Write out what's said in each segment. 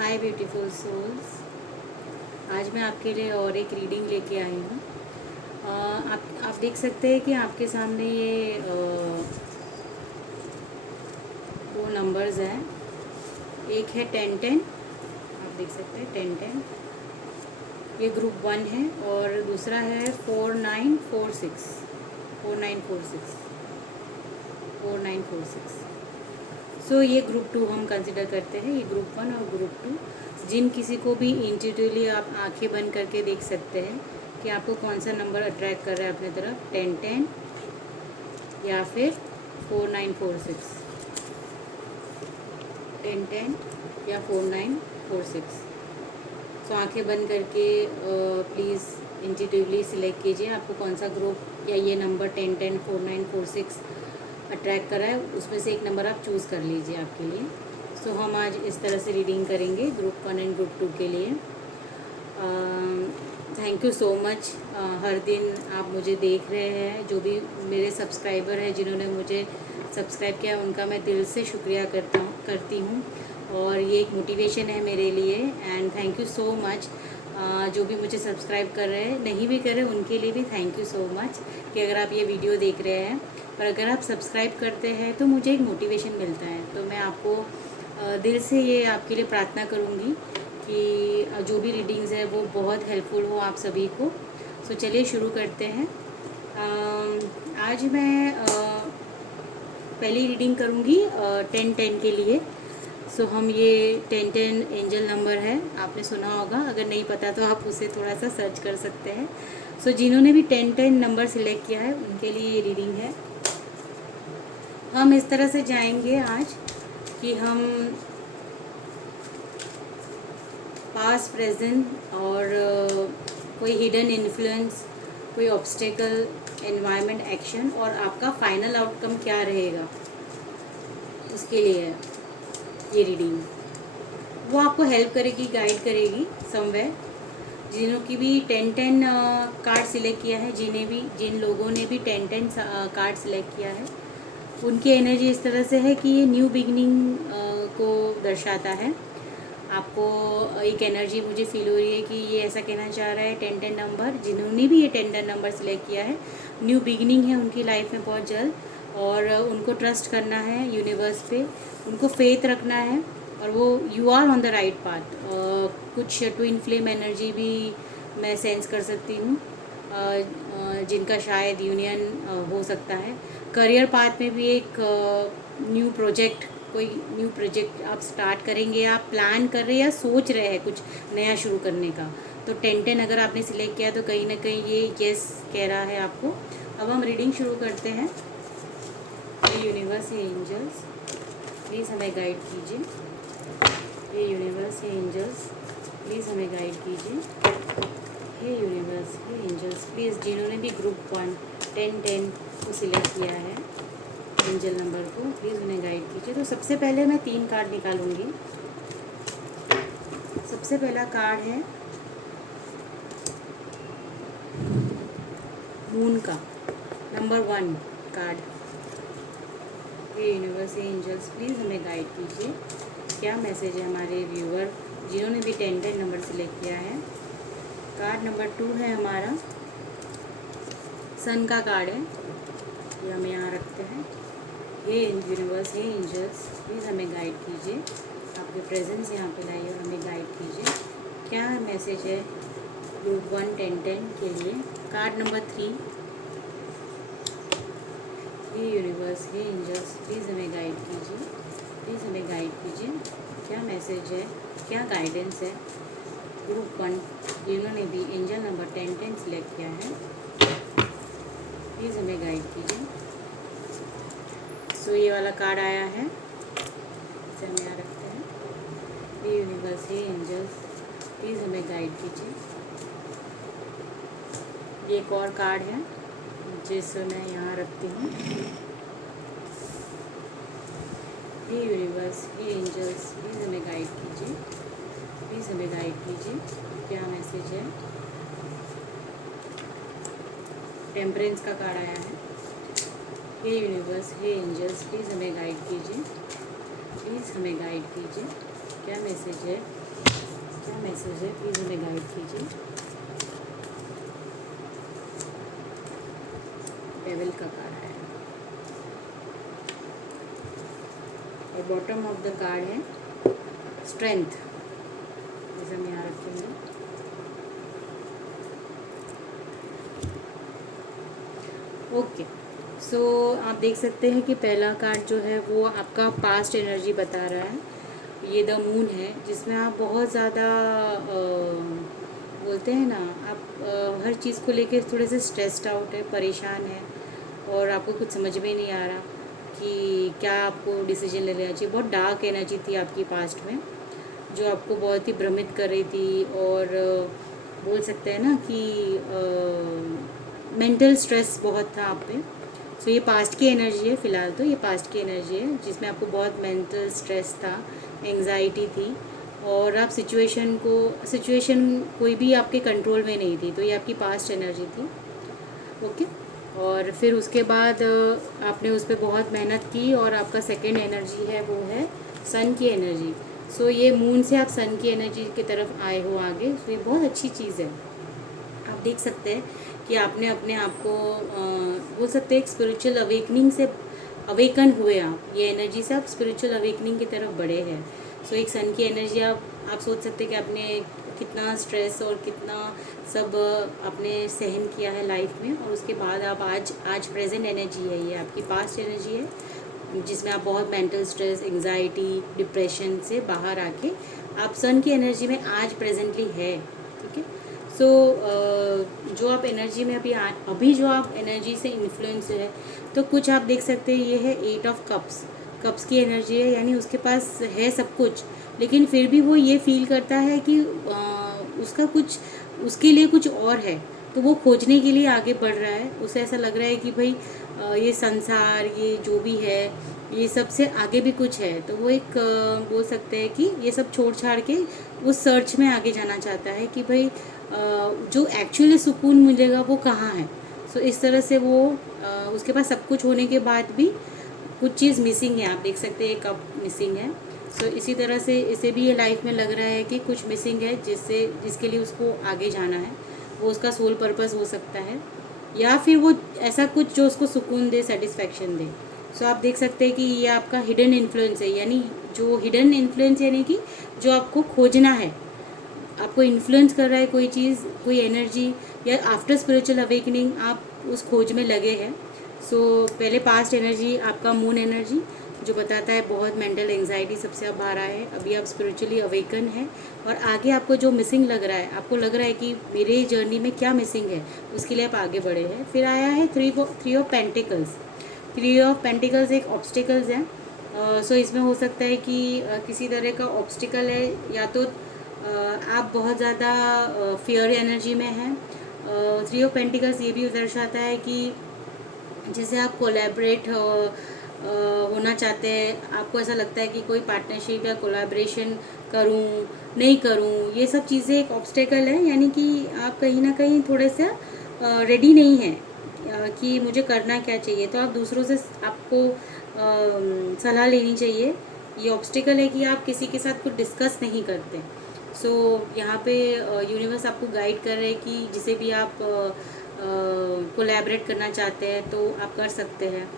हाय beautiful souls. आज मैं आपके लिए और एक रीडिंग लेके आई हूँ। आप देख सकते हैं कि आपके सामने ये दो नंबर्स हैं। एक है 1010, आप देख सकते हैं 1010, ये ग्रुप 1 है, और दूसरा है 4946 4946 4946। सो ये ग्रुप 2 हम कंसिडर करते हैं। ये ग्रुप 1 और ग्रुप 2, जिन किसी को भी इंट्यूटिवली आप आंखें बंद करके देख सकते हैं कि आपको कौन सा नंबर अट्रैक्ट कर रहा है अपने तरफ, 1010 या फिर 4946, 1010 या 4946। सो आंखें बंद करके प्लीज़ इंट्यूटिवली सिलेक्ट कीजिए आपको कौन सा ग्रुप या ये नंबर 1010 4946 अट्रैक्ट करा है। उसमें से एक नंबर आप चूज़ कर लीजिए आपके लिए। सो हम आज इस तरह से रीडिंग करेंगे ग्रुप 1 एंड ग्रुप 2 के लिए। Thank you so much. हर दिन आप मुझे देख रहे हैं, जो भी मेरे सब्सक्राइबर हैं जिन्होंने मुझे सब्सक्राइब किया, उनका मैं दिल से शुक्रिया करती हूँ, और ये एक मोटिवेशन है मेरे लिए। And thank you so much. जो भी मुझे सब्सक्राइब कर रहे हैं, नहीं भी कर रहे हैं, उनके लिए भी थैंक यू सो मच कि अगर आप ये वीडियो देख रहे हैं, पर अगर आप सब्सक्राइब करते हैं तो मुझे एक मोटिवेशन मिलता है। तो मैं आपको दिल से ये आपके लिए प्रार्थना करूँगी कि जो भी रीडिंग्स है वो बहुत हेल्पफुल हो आप सभी को। सो चलिए शुरू करते हैं। आज मैं पहली रीडिंग करूँगी 1010 के लिए। सो हम ये 1010 एंजल नंबर है, आपने सुना होगा, अगर नहीं पता तो आप उसे थोड़ा सा सर्च कर सकते हैं। सो जिन्होंने भी 1010 नंबर सिलेक्ट किया है उनके लिए ये रीडिंग है। हम इस तरह से जाएंगे आज कि हम पास्ट, प्रेजेंट और कोई हिडन इन्फ्लुएंस, कोई ऑब्स्टेकल, एनवायरनमेंट, एक्शन और आपका फाइनल आउटकम क्या रहेगा, उसके लिए है ये रीडिंग। वो आपको हेल्प करेगी, गाइड करेगी समवेयर। जिन्हों की भी 1010 कार्ड सिलेक्ट किया है, जिन लोगों ने भी 1010 कार्ड सिलेक्ट किया है, उनकी एनर्जी इस तरह से है कि ये न्यू बिगनिंग को दर्शाता है। आपको एक एनर्जी मुझे फील हो रही है कि ये ऐसा कहना चाह रहा है 1010 नंबर, जिन्होंने भी ये 1010 नंबर सिलेक्ट किया है, न्यू बिगनिंग है उनकी लाइफ में बहुत जल्द, और उनको ट्रस्ट करना है यूनिवर्स पे, उनको फेथ रखना है, और वो you are on the right path. कुछ ट्विन फ्लेम एनर्जी भी मैं सेंस कर सकती हूँ, जिनका शायद यूनियन हो सकता है। करियर पाथ में भी एक कोई न्यू प्रोजेक्ट आप स्टार्ट करेंगे, आप प्लान कर रहे हैं या सोच रहे हैं कुछ नया शुरू करने का। तो 1010 अगर आपने सिलेक्ट किया तो कहीं ना कहीं ये यस कह रहा है आपको। अब हम रीडिंग शुरू करते हैं। ये यूनिवर्स, ये एंजल्स, प्लीज़ हमें गाइड कीजिए। ये यूनिवर्स, ये एंजल्स, प्लीज़ हमें गाइड कीजिए। हे यूनिवर्स, हे एंजल्स, प्लीज़ जिन्होंने भी ग्रुप 1 1010 को सिलेक्ट किया है एंजल नंबर को, प्लीज़ उन्हें गाइड कीजिए। तो सबसे पहले मैं 3 कार्ड निकालूंगी। सबसे पहला कार्ड है मून का, नंबर 1 कार्ड। ये यूनिवर्स, ये एंजल्स, प्लीज़ हमें गाइड कीजिए। क्या मैसेज है हमारे व्यूअर जिन्होंने भी 1010 नंबर सिलेक्ट किया है। कार्ड नंबर 2 है हमारा सन का कार्ड है, ये हम यहाँ रखते हैं। ये यूनिवर्स, ये एंजल्स, प्लीज़ हमें गाइड कीजिए। आपके प्रेजेंस यहाँ पे लाइए और हमें गाइड कीजिए। क्या मैसेज है ग्रुप 1 1010 के लिए। कार्ड नंबर 3, ये यूनिवर्स, ये एंजल्स, प्लीज़ हमें गाइड कीजिए। प्लीज़ हमें गाइड कीजिए। क्या मैसेज है, क्या गाइडेंस है ग्रुप 1 जिन्होंने भी एंजल नंबर 1010 सिलेक्ट किया है, प्लीज़ हमें गाइड कीजिए। सो ये वाला कार्ड आया है, इसे हम यहाँ रखते हैं। ये यूनिवर्स, ये एंजल्स, प्लीज़ हमें गाइड कीजिए। ये एक और कार्ड है जिसे मैं यहाँ रखती हूँ। ये यूनिवर्स, ये एंजल्स, प्लीज़ हमें गाइड कीजिए। प्लीज़ हमें गाइड कीजिए। क्या मैसेज है। टेम्परेंस का कार्ड आया है। हे यूनिवर्स, हे एंजल्स, प्लीज़ हमें गाइड कीजिए। प्लीज़ हमें गाइड कीजिए। क्या मैसेज है, क्या मैसेज है, प्लीज़ हमें गाइड कीजिए। डेविल का कार्ड है और बॉटम ऑफ द कार्ड है स्ट्रेंथ। जैसे हम यहाँ रखेंगे, ओके। सो आप देख सकते हैं कि पहला कार्ड जो है वो आपका पास्ट एनर्जी बता रहा है। ये द मून है, जिसमें आप बहुत ज़्यादा बोलते हैं ना, आप हर चीज़ को लेकर थोड़े से स्ट्रेस्ड आउट है, परेशान है, और आपको कुछ समझ में नहीं आ रहा कि क्या आपको डिसीजन ले लेना चाहिए। बहुत डार्क एनर्जी थी आपकी पास्ट में, जो आपको बहुत ही भ्रमित कर रही थी, और बोल सकते हैं ना कि मेंटल स्ट्रेस बहुत था आप पे। सो ये पास्ट की एनर्जी है, फ़िलहाल तो ये पास्ट की एनर्जी है, जिसमें आपको बहुत मेंटल स्ट्रेस था, एंग्जाइटी थी, और आप सिचुएशन कोई भी आपके कंट्रोल में नहीं थी। तो ये आपकी पास्ट एनर्जी थी, ओके। और फिर उसके बाद आपने उस पर बहुत मेहनत की, और आपका सेकंड एनर्जी है वो है सन की एनर्जी। सो ये मून से आप सन की एनर्जी की तरफ आए हो आगे। सो ये बहुत अच्छी चीज़ है। आप देख सकते हैं कि आपने अपने आप को बोल सकते हैं एक स्पिरिचुअल अवेकनिंग से अवेकन हुए। आप ये एनर्जी से आप स्पिरिचुअल अवेकनिंग की तरफ बढ़े हैं। सो एक सन की एनर्जी आप सोच सकते हैं कि आपने कितना स्ट्रेस और कितना सब आपने सहन किया है लाइफ में, और उसके बाद आप आज प्रेजेंट एनर्जी है, ये आपकी पास्ट एनर्जी है, जिसमें आप बहुत मेंटल स्ट्रेस, एंग्जाइटी, डिप्रेशन से बाहर आके आप सन की एनर्जी में आज प्रेजेंटली है, ठीक है। सो जो आप एनर्जी में अभी जो आप एनर्जी से इन्फ्लुएंस है, तो कुछ आप देख सकते हैं, ये है 8 ऑफ कप्स की एनर्जी है, यानी उसके पास है सब कुछ, लेकिन फिर भी वो ये फील करता है कि उसका कुछ, उसके लिए कुछ और है, तो वो खोजने के लिए आगे बढ़ रहा है। उसे ऐसा लग रहा है कि भाई ये संसार, ये जो भी है, ये सब से आगे भी कुछ है। तो वो एक बोल सकते हैं कि ये सब छोड़ छाड़ के उस सर्च में आगे जाना चाहता है कि भाई जो एक्चुअली सुकून मिलेगा वो कहाँ है। सो इस तरह से वो उसके पास सब कुछ होने के बाद भी कुछ चीज़ मिसिंग है। आप देख सकते हैं, एक कप मिसिंग है। सो इसी तरह से इसे भी ये लाइफ में लग रहा है कि कुछ मिसिंग है, जिसके लिए उसको आगे जाना है। वो उसका सोल पर्पस हो सकता है, या फिर वो ऐसा कुछ जो उसको सुकून दे, सेटिस्फैक्शन दे। सो आप देख सकते हैं कि ये आपका हिडन इन्फ्लुएंस है, यानी जो हिडन इन्फ्लुएंस यानी कि जो आपको खोजना है, आपको इन्फ्लुएंस कर रहा है कोई चीज़, कोई एनर्जी, या आफ्टर स्पिरिचुअल अवेकनिंग आप उस खोज में लगे हैं। सो पहले पास्ट एनर्जी आपका मून एनर्जी, जो बताता है बहुत मेंटल एंग्जाइटी सबसे अब बाहर आया है। अभी आप स्पिरिचुअली अवेकन है, और आगे आपको जो मिसिंग लग रहा है, आपको लग रहा है कि मेरे जर्नी में क्या मिसिंग है, उसके लिए आप आगे बढ़े हैं। फिर आया है three of pentacles. Three of pentacles एक ऑब्स्टिकल्स है। सो इसमें हो सकता है कि किसी तरह का ऑब्स्टिकल है, या तो आप बहुत ज़्यादा फियर एनर्जी में हैं। थ्री ऑफ पेंटिकल्स ये भी दर्शाता है कि जैसे आप कोलैबोरेट होना चाहते हैं, आपको ऐसा लगता है कि कोई पार्टनरशिप या कोलैबोरेशन करूं नहीं करूं, ये सब चीज़ें एक ऑब्स्टेकल है, यानी कि आप कहीं ना कहीं थोड़े से रेडी नहीं हैं कि मुझे करना क्या चाहिए। तो आप दूसरों से आपको सलाह लेनी चाहिए। ये ऑब्स्टेकल है कि आप किसी के साथ कुछ डिस्कस नहीं करते। सो यहाँ पे यूनिवर्स आपको गाइड कर रहे हैं कि जिसे भी आप कोलैबोरेट करना चाहते हैं तो आप कर सकते हैं,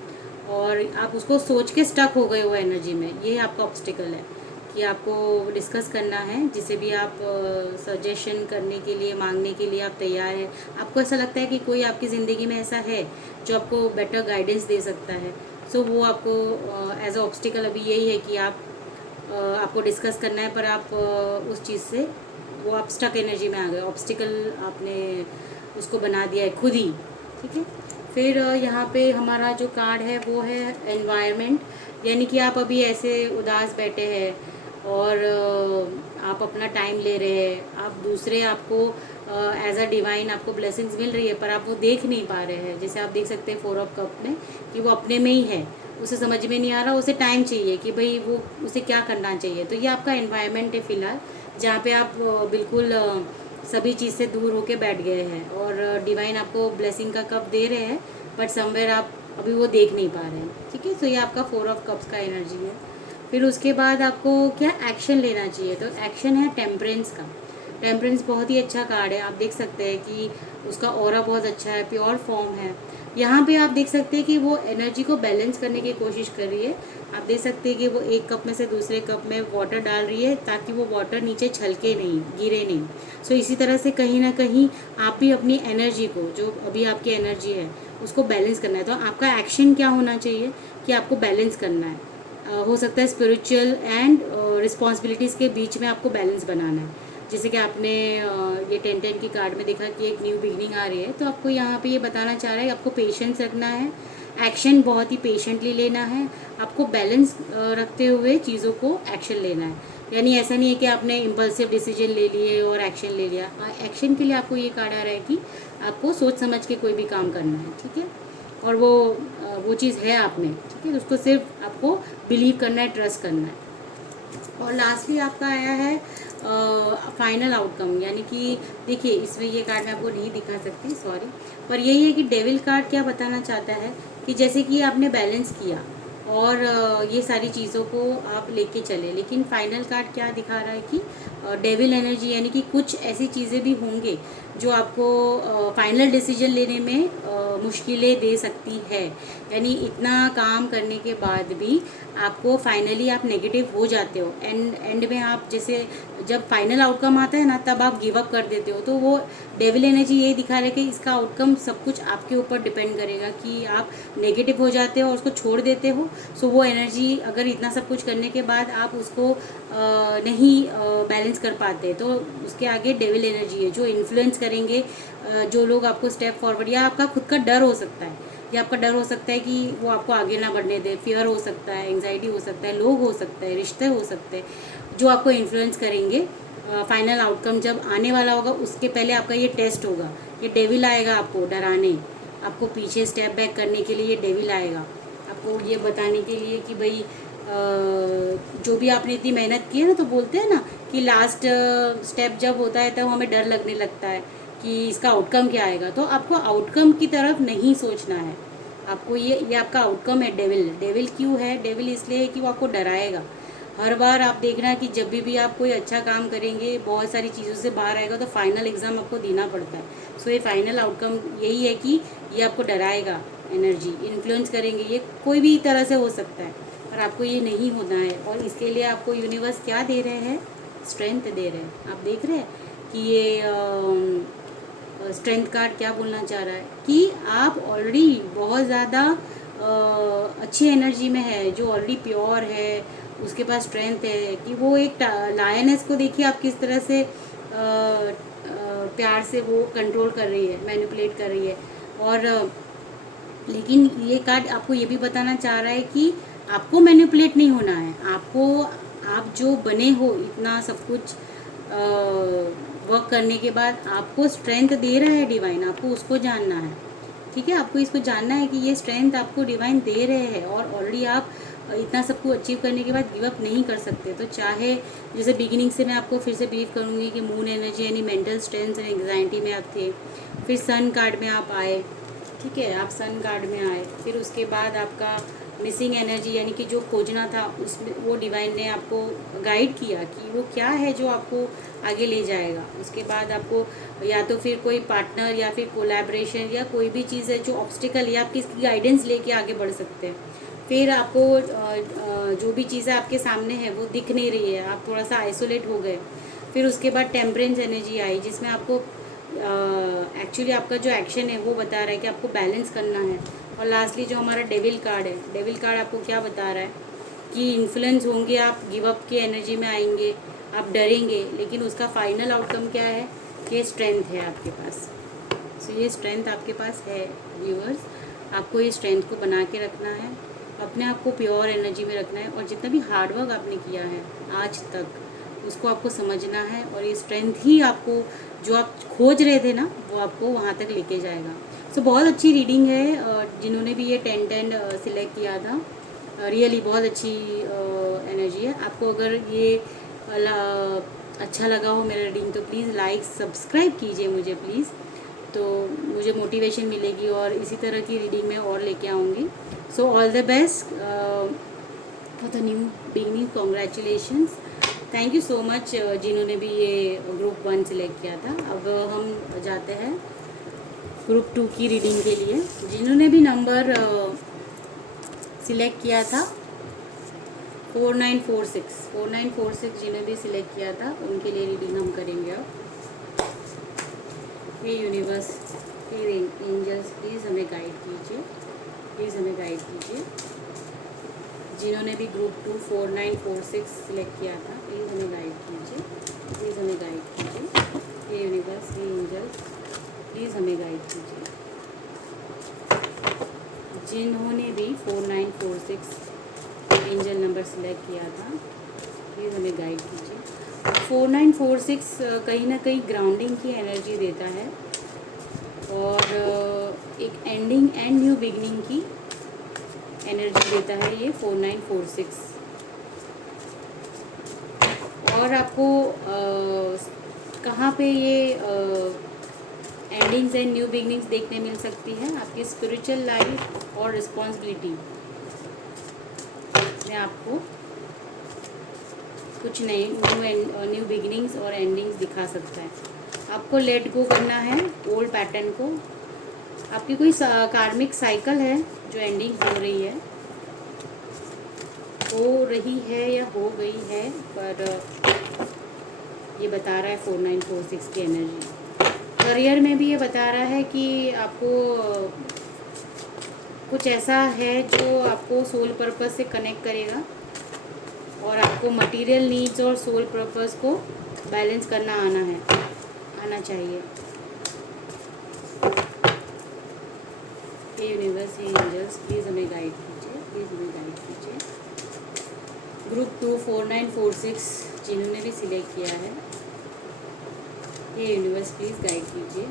और आप उसको सोच के स्टक हो गए हो एनर्जी में। ये आपका ऑब्स्टिकल है कि आपको डिस्कस करना है, जिसे भी आप सजेशन करने के लिए, मांगने के लिए आप तैयार हैं। आपको ऐसा लगता है कि कोई आपकी ज़िंदगी में ऐसा है जो आपको बेटर गाइडेंस दे सकता है। सो वो आपको एज अ ऑब्स्टिकल अभी यही है कि आपको डिस्कस करना है, पर आप उस चीज़ से वो आप स्टक एनर्जी में आ गए। ऑब्स्टिकल आपने उसको बना दिया है खुद ही, ठीक है। फिर यहाँ पे हमारा जो कार्ड है वो है एनवायरनमेंट, यानी कि आप अभी ऐसे उदास बैठे हैं, और आप अपना टाइम ले रहे हैं। आप दूसरे आपको एज अ डिवाइन आपको ब्लेसिंग्स मिल रही है, पर आप वो देख नहीं पा रहे हैं। जैसे आप देख सकते हैं 4 ऑफ कप में कि वो अपने में ही है, उसे समझ में नहीं आ रहा, उसे टाइम चाहिए कि भाई वो उसे क्या करना चाहिए। तो ये आपका एनवायरनमेंट है फ़िलहाल, जहाँ पे आप बिल्कुल सभी चीज़ से दूर होके बैठ गए हैं, और डिवाइन आपको ब्लेसिंग का कप दे रहे हैं, बट समवेयर आप अभी वो देख नहीं पा रहे हैं, ठीक है। तो ये आपका 4 ऑफ कप्स का एनर्जी है। फिर उसके बाद आपको क्या एक्शन लेना चाहिए, तो एक्शन है टेम्परेंस का। टेम्परेंस बहुत ही अच्छा कार्ड है, आप देख सकते हैं कि उसका ऑरा बहुत अच्छा है, प्योर फॉर्म है। यहाँ पे आप देख सकते हैं कि वो एनर्जी को बैलेंस करने की कोशिश कर रही है। आप देख सकते हैं कि वो एक कप में से दूसरे कप में वाटर डाल रही है ताकि वो वाटर नीचे छलके नहीं, गिरे नहीं। सो इसी तरह से कहीं ना कहीं आप भी अपनी एनर्जी को, जो अभी आपकी एनर्जी है, उसको बैलेंस करना है। तो आपका एक्शन क्या होना चाहिए कि आपको बैलेंस करना है। हो सकता है स्पिरिचुअल एंड रिस्पॉन्सिबिलिटीज़ के बीच में आपको बैलेंस बनाना है। जैसे कि आपने ये 10-10 की कार्ड में देखा कि एक न्यू बिगनिंग आ रही है, तो आपको यहाँ पे ये बताना चाह रहा है आपको पेशेंस रखना है, एक्शन बहुत ही पेशेंटली लेना है, आपको बैलेंस रखते हुए चीज़ों को एक्शन लेना है। यानी ऐसा नहीं है कि आपने इम्पल्सिव डिसीजन ले लिए और एक्शन ले लिया। एक्शन के लिए आपको ये कार्ड आ रहा है कि आपको सोच समझ के कोई भी काम करना है, ठीक है, और वो चीज़ है आप में, ठीक है, उसको सिर्फ आपको बिलीव करना है, ट्रस्ट करना है। और लास्टली आपका आया है फाइनल आउटकम, यानी कि देखिए इसमें ये कार्ड मैं आपको नहीं दिखा सकती, सॉरी, पर यही है कि डेविल कार्ड क्या बताना चाहता है कि जैसे कि आपने बैलेंस किया और ये सारी चीज़ों को आप लेके चले, लेकिन फाइनल कार्ड क्या दिखा रहा है कि डेविल एनर्जी, यानी कि कुछ ऐसी चीज़ें भी होंगे जो आपको फाइनल डिसीजन लेने में मुश्किलें दे सकती है। यानी इतना काम करने के बाद भी आपको फाइनली आप नेगेटिव हो जाते हो, एंड में आप जैसे जब फाइनल आउटकम आता है ना, तब आप गिव अप कर देते हो। तो वो डेविल एनर्जी यही दिखा रहा है कि इसका आउटकम सब कुछ आपके ऊपर डिपेंड करेगा कि आप नेगेटिव हो जाते हो और उसको छोड़ देते हो। सो वो एनर्जी, अगर इतना सब कुछ करने के बाद आप उसको नहीं बैलेंस कर पाते, तो उसके आगे डेविल एनर्जी है जो इन्फ्लुएंस करेंगे जो लोग आपको स्टेप फॉरवर्ड, या आपका खुद का डर हो सकता है, या आपका डर हो सकता है कि वो आपको आगे ना बढ़ने दे, फियर हो सकता है, एंग्जाइटी हो सकता है, लोग हो सकते हैं, रिश्ते हो सकते हैं जो आपको इन्फ्लुएंस करेंगे। फाइनल आउटकम जब आने वाला होगा उसके पहले आपका ये टेस्ट होगा, ये डेविल आएगा आपको डराने, आपको पीछे स्टेप बैक करने के लिए ये डेविल आएगा, आपको ये बताने के लिए कि भाई जो भी आपने इतनी मेहनत की है ना, तो बोलते हैं ना कि लास्ट स्टेप जब होता है तब हमें डर लगने लगता है कि इसका आउटकम क्या आएगा। तो आपको आउटकम की तरफ नहीं सोचना है, आपको ये आपका आउटकम है। डेविल डेविल क्यों है? डेविल इसलिए है कि वो आपको डराएगा। हर बार आप देखना कि जब भी आप कोई अच्छा काम करेंगे, बहुत सारी चीज़ों से बाहर आएगा, तो फाइनल एग्ज़ाम आपको देना पड़ता है। सो ये फाइनल आउटकम यही है कि ये आपको डराएगा, एनर्जी इन्फ्लुएंस करेंगे, ये कोई भी तरह से हो सकता है, पर आपको ये नहीं होना है। और इसके लिए आपको यूनिवर्स क्या दे रहे हैं? स्ट्रेंथ दे रहे हैं। आप देख रहे हैं कि ये स्ट्रेंथ कार्ड क्या बोलना चाह रहा है कि आप ऑलरेडी बहुत ज़्यादा अच्छी एनर्जी में है, जो ऑलरेडी प्योर है, उसके पास स्ट्रेंथ है कि वो एक लायनेस को देखिए आप किस तरह से प्यार से वो कंट्रोल कर रही है, मैनिपुलेट कर रही है। और लेकिन ये कार्ड आपको ये भी बताना चाह रहा है कि आपको मैनिपुलेट नहीं होना है, आपको, आप जो बने हो इतना सब कुछ वर्क करने के बाद आपको स्ट्रेंथ दे रहा है डिवाइन, आपको उसको जानना है, ठीक है, आपको इसको जानना है कि ये स्ट्रेंथ आपको डिवाइन दे रहे हैं। और ऑलरेडी आप इतना सब कुछ अचीव करने के बाद गिव अप नहीं कर सकते। तो चाहे जैसे बिगिनिंग से मैं आपको फिर से ब्रीफ करूँगी कि मून एनर्जी यानी मेंटल स्ट्रेंथ एंड एंग्जाइटी में आप थे, फिर सन कार्ड में आप आए, ठीक है, आप सन कार्ड में आए, फिर उसके बाद आपका मिसिंग एनर्जी यानी कि जो खोजना था उसमें वो डिवाइन ने आपको गाइड किया कि वो क्या है जो आपको आगे ले जाएगा। उसके बाद आपको या तो फिर कोई पार्टनर या फिर कोलैबोरेशन या कोई भी चीज़ है जो ऑब्स्टिकल है, आप किसकी गाइडेंस लेके आगे बढ़ सकते हैं। फिर आपको जो भी चीज़ें आपके सामने है वो दिख नहीं रही है, आप थोड़ा सा आइसोलेट हो गए। फिर उसके बाद टेम्परेंस एनर्जी आई जिसमें आपको एक्चुअली आपका जो एक्शन है वो बता रहा है कि आपको बैलेंस करना है। और लास्टली जो हमारा डेविल कार्ड है, डेविल कार्ड आपको क्या बता रहा है कि इन्फ्लुएंस होंगे, आप गिव अप की एनर्जी में आएंगे, आप डरेंगे, लेकिन उसका फाइनल आउटकम क्या है कि स्ट्रेंथ है आपके पास। सो ये स्ट्रेंथ आपके पास है व्यूअर्स, आपको ये स्ट्रेंथ को बना के रखना है, अपने आप को प्योर एनर्जी में रखना है, और जितना भी हार्डवर्क आपने किया है आज तक उसको आपको समझना है, और ये स्ट्रेंथ ही आपको जो आप खोज रहे थे ना वो आपको वहाँ तक लेके जाएगा। सो बहुत अच्छी रीडिंग है, जिन्होंने भी ये 10-10 सिलेक्ट किया था, रियली बहुत अच्छी एनर्जी है। आपको अगर ये अच्छा लगा हो मेरा रीडिंग तो प्लीज़ लाइक सब्सक्राइब कीजिए मुझे प्लीज़, तो मुझे मोटिवेशन मिलेगी और इसी तरह की रीडिंग मैं और लेके आऊँगी। So all the best for the new beginning, congratulations, thank you so much जिन्होंने भी ये ग्रुप 1 सिलेक्ट किया था। अब हम जाते हैं ग्रुप 2 की रीडिंग के लिए। जिन्होंने भी नंबर सिलेक्ट किया था 4946 जिन्हें भी सिलेक्ट किया था उनके लिए रीडिंग हम करेंगे अब। हे यूनिवर्स, हे एंजल्स, प्लीज़ हमें गाइड कीजिए, प्लीज़ हमें गाइड कीजिए। जिन्होंने भी ग्रुप 2 4946 सिलेक्ट किया था प्लीज़ हमें गाइड कीजिए, प्लीज़ हमें गाइड कीजिए। हे यूनिवर्स, हे एंजल्स, प्लीज़ हमें गाइड कीजिए। जिन्होंने भी 4946 एंजल नंबर सिलेक्ट किया था प्लीज़ हमें गाइड कीजिए। 4946 कहीं ना कहीं ग्राउंडिंग की एनर्जी देता है और एक एंडिंग एंड न्यू बिगनिंग की एनर्जी देता है ये 4946। और आपको कहाँ पे ये एंडिंग्स एंड न्यू बिगनिंग्स देखने मिल सकती है? आपकी स्पिरिचुअल लाइफ और रिस्पॉन्सिबिलिटी में आपको कुछ नए न्यू बिगिनिंग्स और एंडिंग्स दिखा सकता है। आपको लेट गो करना है ओल्ड पैटर्न को। आपकी कोई कार्मिक साइकिल है जो एंडिंग हो रही है या हो गई है, पर ये बता रहा है 4946 की एनर्जी। करियर में भी ये बता रहा है कि आपको कुछ ऐसा है जो आपको सोल पर्पस से कनेक्ट करेगा और आपको मटेरियल नीड्स और सोल पर्पस को बैलेंस करना आना चाहिए। हे यूनिवर्स, हे एंजल्स, प्लीज़ हमें गाइड कीजिए, प्लीज़ हमें गाइड कीजिए। ग्रुप 2 4946 जिन्होंने भी सिलेक्ट किया है, हे यूनिवर्स प्लीज़ गाइड कीजिए,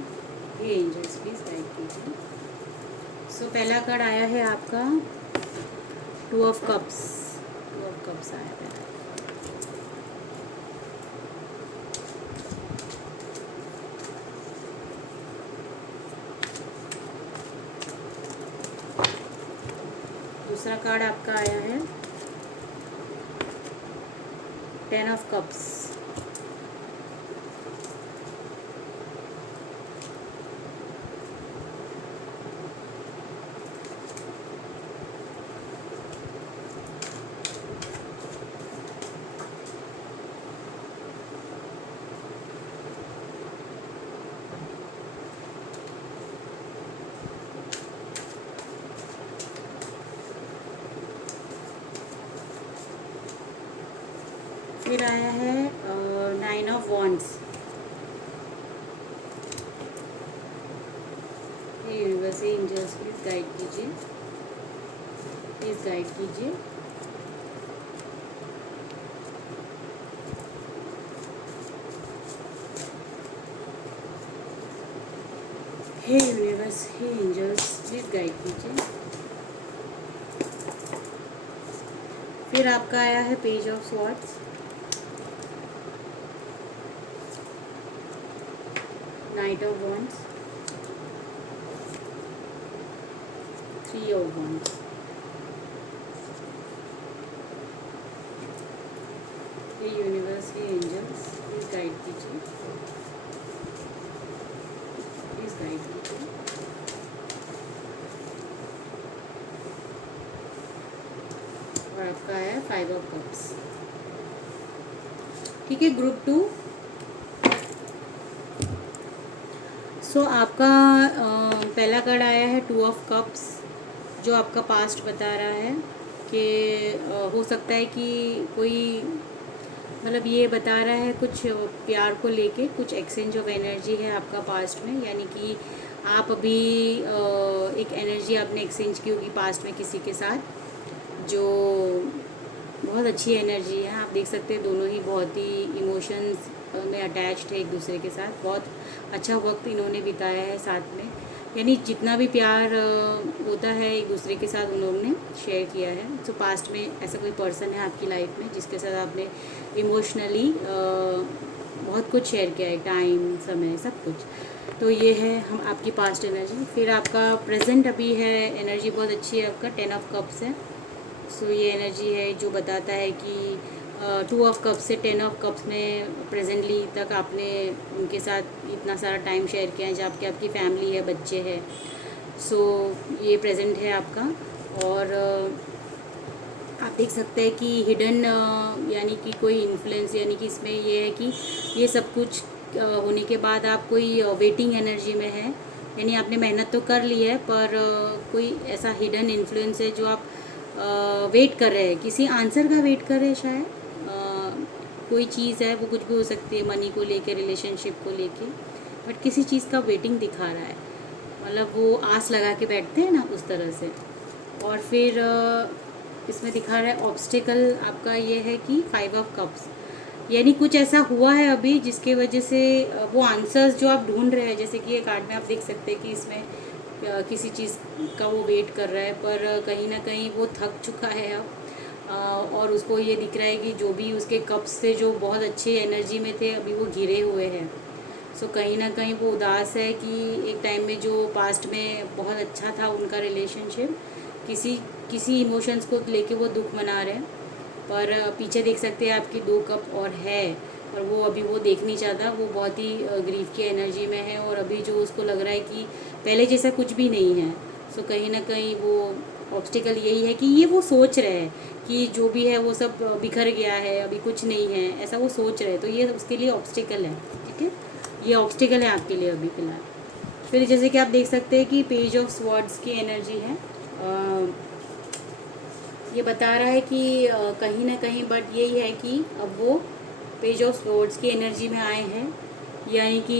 हे एंजल्स प्लीज़ गाइड कीजिए। सो पहला कार्ड आया है आपका 2 ऑफ कप्स। 2 ऑफ कप्स आया है। दूसरा कार्ड आपका आया है 10 ऑफ कप्स। फिर आया है 9 ऑफ वॉन्ड्स। ये यूनिवर्स, एंजल्स प्लीज़ गाइड कीजिए, प्लीज़ गाइड कीजिए। हे यूनिवर्स, हे एंजल्स प्लीज़ गाइड कीजिए। फिर आपका आया है page of swords, knight of wands, 3 of wands. हे यूनिवर्स, हे एंजल्स प्लीज़ गाइड कीजिए, प्लीज़ गाइड कीजिए। और आपका आया है 5 ऑफ कप्स। ठीक है, ग्रुप 2। सो आपका पहला कार्ड आया है 2 ऑफ कप्स, जो आपका पास्ट बता रहा है कि हो सकता है कि कोई मतलब ये बता रहा है कुछ प्यार को लेके कुछ एक्सचेंज ऑफ एनर्जी है आपका पास्ट में। यानी कि आप अभी एक एनर्जी आपने एक्सचेंज की होगी पास्ट में किसी के साथ, जो बहुत अच्छी एनर्जी है। आप देख सकते हैं दोनों ही बहुत ही इमोशंस में अटैच्ड है एक दूसरे के साथ। बहुत अच्छा वक्त इन्होंने बिताया है साथ में, यानी जितना भी प्यार होता है एक दूसरे के साथ उन्होंने शेयर किया है। तो पास्ट में ऐसा कोई पर्सन है आपकी लाइफ में जिसके साथ आपने इमोशनली बहुत कुछ शेयर किया है, टाइम, समय, सब कुछ। तो ये है हम आपकी पास्ट एनर्जी। फिर आपका प्रेजेंट अभी है एनर्जी बहुत अच्छी है, आपका 10 ऑफ कप्स है। सो ये एनर्जी है जो बताता है कि 2 ऑफ कप्स से 10 ऑफ कप्स में प्रेजेंटली तक आपने उनके साथ इतना सारा टाइम शेयर किया है, जब कि आपकी फैमिली है, बच्चे हैं। सो ये प्रेजेंट है आपका। और आप देख सकते हैं कि हिडन यानी कि कोई इन्फ्लुएंस, यानी कि इसमें ये है कि ये सब कुछ होने के बाद आप कोई वेटिंग एनर्जी में है, यानी आपने मेहनत तो कर ली है पर कोई ऐसा हिडन इन्फ्लुएंस है जो आप वेट कर रहे हैं, किसी आंसर का वेट कर रहे हैं शायद। कोई चीज़ है, वो कुछ भी हो सकती है, मनी को लेके, रिलेशनशिप को लेके, बट किसी चीज़ का वेटिंग दिखा रहा है, मतलब वो आस लगा के बैठते हैं ना, उस तरह से। और फिर इसमें दिखा रहा है ऑब्स्टिकल आपका ये है कि 5 ऑफ कप्स, यानी कुछ ऐसा हुआ है अभी जिसके वजह से वो आंसर्स जो आप ढूंढ रहे हैं, जैसे कि ये कार्ड में आप देख सकते हैं कि इसमें किसी चीज़ का वो वेट कर रहा है, पर कहीं ना कहीं वो थक चुका है अब। और उसको ये दिख रहा है कि जो भी उसके कप्स थे जो बहुत अच्छे एनर्जी में थे, अभी वो घिरे हुए हैं। सो कहीं ना कहीं वो उदास है कि एक टाइम में जो पास्ट में बहुत अच्छा था उनका रिलेशनशिप, किसी किसी इमोशंस को लेके वो दुख मना रहे हैं। पर पीछे देख सकते हैं आपकी 2 कप और है, और वो अभी वो देख नहीं चाहता, वो बहुत ही ग्रीफ की एनर्जी में है, और अभी जो उसको लग रहा है कि पहले जैसा कुछ भी नहीं है। सो कहीं ना कहीं वो ऑब्स्टिकल यही है कि ये वो सोच रहे हैं कि जो भी है वो सब बिखर गया है, अभी कुछ नहीं है, ऐसा वो सोच रहे हैं। तो ये उसके लिए ऑब्स्टिकल है, ठीक है, ये ऑब्स्टिकल है आपके लिए अभी फ़िलहाल। फिर जैसे कि आप देख सकते हैं कि पेज ऑफ स्वॉर्ड्स की एनर्जी है। ये बता रहा है कि कहीं ना कहीं, बट यही है कि अब वो पेज ऑफ स्वॉर्ड्स की एनर्जी में आए हैं, यानी कि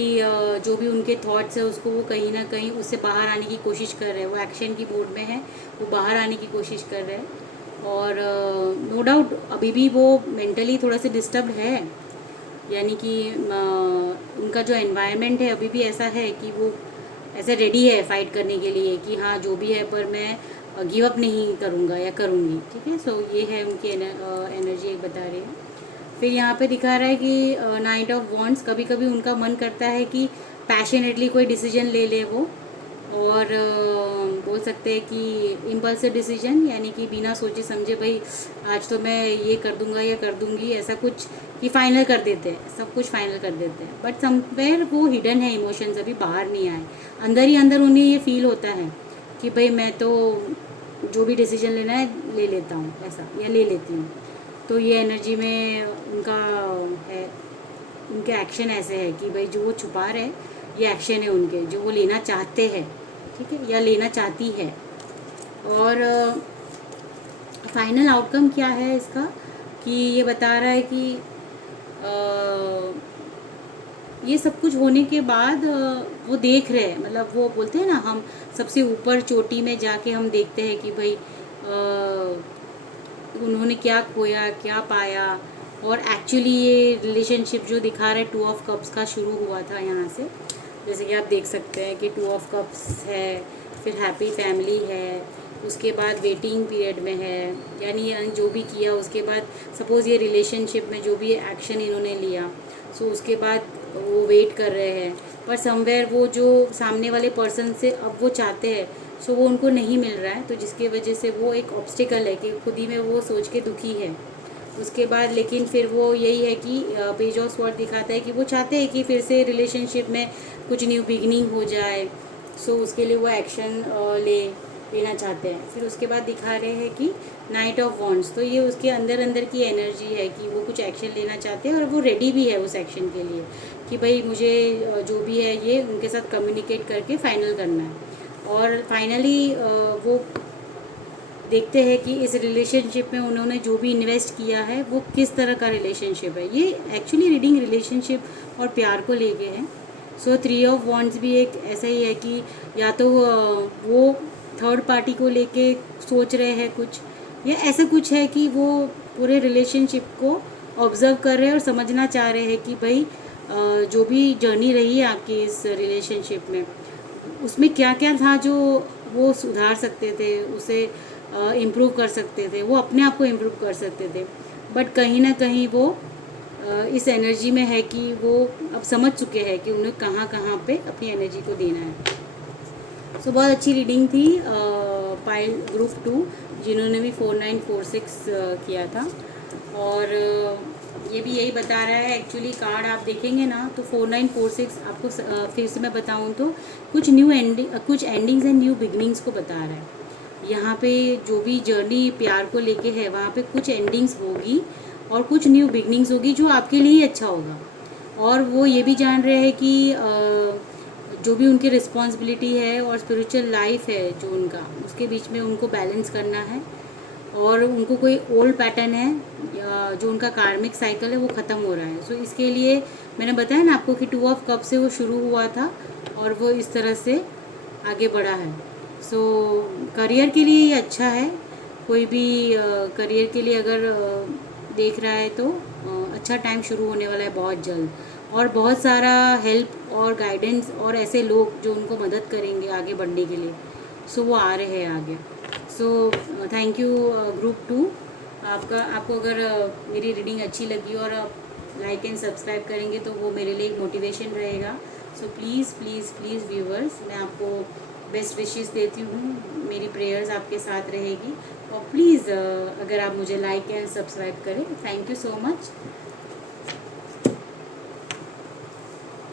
जो भी उनके थॉट्स है उसको वो कहीं ना कहीं उससे बाहर आने की कोशिश कर रहे हैं। वो एक्शन की मोड में है, वो बाहर आने की कोशिश कर रहे हैं। और नो डाउट अभी भी वो मेंटली थोड़ा सा डिस्टर्ब्ड है, यानी कि उनका जो एनवायरनमेंट है अभी भी ऐसा है कि वो ऐसे रेडी है फाइट करने के लिए कि हाँ जो भी है, पर मैं गिव अप नहीं करूँगा या करूँगी, ठीक है। सो ये है उनकी एनर्जी एक बता रही है। फिर यहाँ पे दिखा रहा है कि नाइट ऑफ वॉन्ड्स, कभी कभी उनका मन करता है कि पैशनेटली कोई डिसीजन ले ले वो, और बोल सकते हैं कि इम्पल्सिव डिसीजन, यानी कि बिना सोचे समझे भाई आज तो मैं ये कर दूंगा या कर दूंगी, ऐसा कुछ कि फाइनल कर देते हैं, सब कुछ फाइनल कर देते हैं। बट समवेयर वो हिडन है, इमोशंस अभी बाहर नहीं आए, अंदर ही अंदर उन्हें ये फील होता है कि भाई मैं तो जो भी डिसीजन लेना है ले लेता हूँ, ऐसा या ले लेती हूँ। तो ये एनर्जी में उनका है, उनके एक्शन ऐसे है कि भाई जो वो छुपा रहे, ये एक्शन है उनके जो वो लेना चाहते हैं, ठीक है, या लेना चाहती है। और फाइनल आउटकम क्या है इसका, कि ये बता रहा है कि ये सब कुछ होने के बाद वो देख रहे हैं, मतलब वो बोलते हैं ना, हम सबसे ऊपर चोटी में जाके हम देखते हैं कि भाई उन्होंने क्या खोया, क्या पाया। और एक्चुअली ये रिलेशनशिप जो दिखा रहे 2 ऑफ कप्स का शुरू हुआ था यहाँ से, जैसे कि आप देख सकते हैं कि 2 ऑफ कप्स है, फिर हैप्पी फैमिली है, उसके बाद वेटिंग पीरियड में है, यानी जो भी किया उसके बाद, सपोज़ ये रिलेशनशिप में जो भी एक्शन इन्होंने लिया, सो उसके बाद वो वेट कर रहे हैं, पर समवेयर वो जो सामने वाले पर्सन से अब वो चाहते हैं, सो वो उनको नहीं मिल रहा है, तो जिसकी वजह से वो एक ऑब्स्टिकल है कि खुद ही में वो सोच के दुखी है। उसके बाद लेकिन फिर वो यही है कि पेज ऑफ स्वॉर्ड दिखाता है कि वो चाहते हैं कि फिर से रिलेशनशिप में कुछ न्यू बिगनिंग हो जाए, सो उसके लिए वो एक्शन लेना चाहते हैं। फिर उसके बाद दिखा रहे हैं कि नाइट ऑफ वॉन्ड्स, तो ये उसके अंदर अंदर की एनर्जी है कि वो कुछ एक्शन लेना चाहते हैं, और वो रेडी भी है उस एक्शन के लिए कि भाई मुझे जो भी है ये उनके साथ कम्युनिकेट करके फाइनल करना है। और फाइनली वो देखते हैं कि इस रिलेशनशिप में उन्होंने जो भी इन्वेस्ट किया है वो किस तरह का रिलेशनशिप है। ये एक्चुअली रीडिंग रिलेशनशिप और प्यार को लेके है। सो 3 ऑफ वॉन्ड्स भी एक ऐसा ही है कि या तो वो थर्ड पार्टी को लेके सोच रहे हैं कुछ, या ऐसा कुछ है कि वो पूरे रिलेशनशिप को ऑब्ज़र्व कर रहे हैं और समझना चाह रहे हैं कि भाई जो भी जर्नी रही है आपकी इस रिलेशनशिप में, उसमें क्या क्या था जो वो सुधार सकते थे, उसे इम्प्रूव कर सकते थे, वो अपने आप को इम्प्रूव कर सकते थे। बट कहीं ना कहीं वो इस एनर्जी में है कि वो अब समझ चुके हैं कि उन्हें कहाँ कहाँ पे अपनी एनर्जी को देना है। सो बहुत अच्छी रीडिंग थी पाइल ग्रुप 2। जिन्होंने भी 4946 किया था। और ये भी यही बता रहा है एक्चुअली, कार्ड आप देखेंगे ना तो 4946 आपको फिर से मैं बताऊँ तो कुछ कुछ एंडिंग्स एंड न्यू बिगनिंग्स को बता रहा है। यहाँ पे जो भी जर्नी प्यार को लेके है वहाँ पे कुछ एंडिंग्स होगी और कुछ न्यू बिगनिंग्स होगी जो आपके लिए ही अच्छा होगा। और वो ये भी जान रहे हैं कि जो भी उनकी रिस्पॉन्सिबिलिटी है और स्पिरिचुअल लाइफ है जो उनका, उसके बीच में उनको बैलेंस करना है। और उनको कोई ओल्ड पैटर्न है या जो उनका कार्मिक साइकिल है वो ख़त्म हो रहा है। सो इसके लिए मैंने बताया ना आपको कि 2 ऑफ कप से वो शुरू हुआ था और वो इस तरह से आगे बढ़ा है। सो करियर के लिए ये अच्छा है। कोई भी करियर के लिए अगर देख रहा है तो अच्छा टाइम शुरू होने वाला है बहुत जल्द। और बहुत सारा हेल्प और गाइडेंस और ऐसे लोग जो उनको मदद करेंगे आगे बढ़ने के लिए, सो वो आ रहे हैं आगे। So thank you group 2। आपको अगर मेरी रीडिंग अच्छी लगी और आप लाइक एंड सब्सक्राइब करेंगे तो वो मेरे लिए एक मोटिवेशन रहेगा। So please please please viewers, मैं आपको बेस्ट विशेस देती हूँ, मेरी प्रेयर्स आपके साथ रहेगी। और प्लीज़ अगर आप मुझे लाइक एंड सब्सक्राइब करें, थैंक यू सो मच।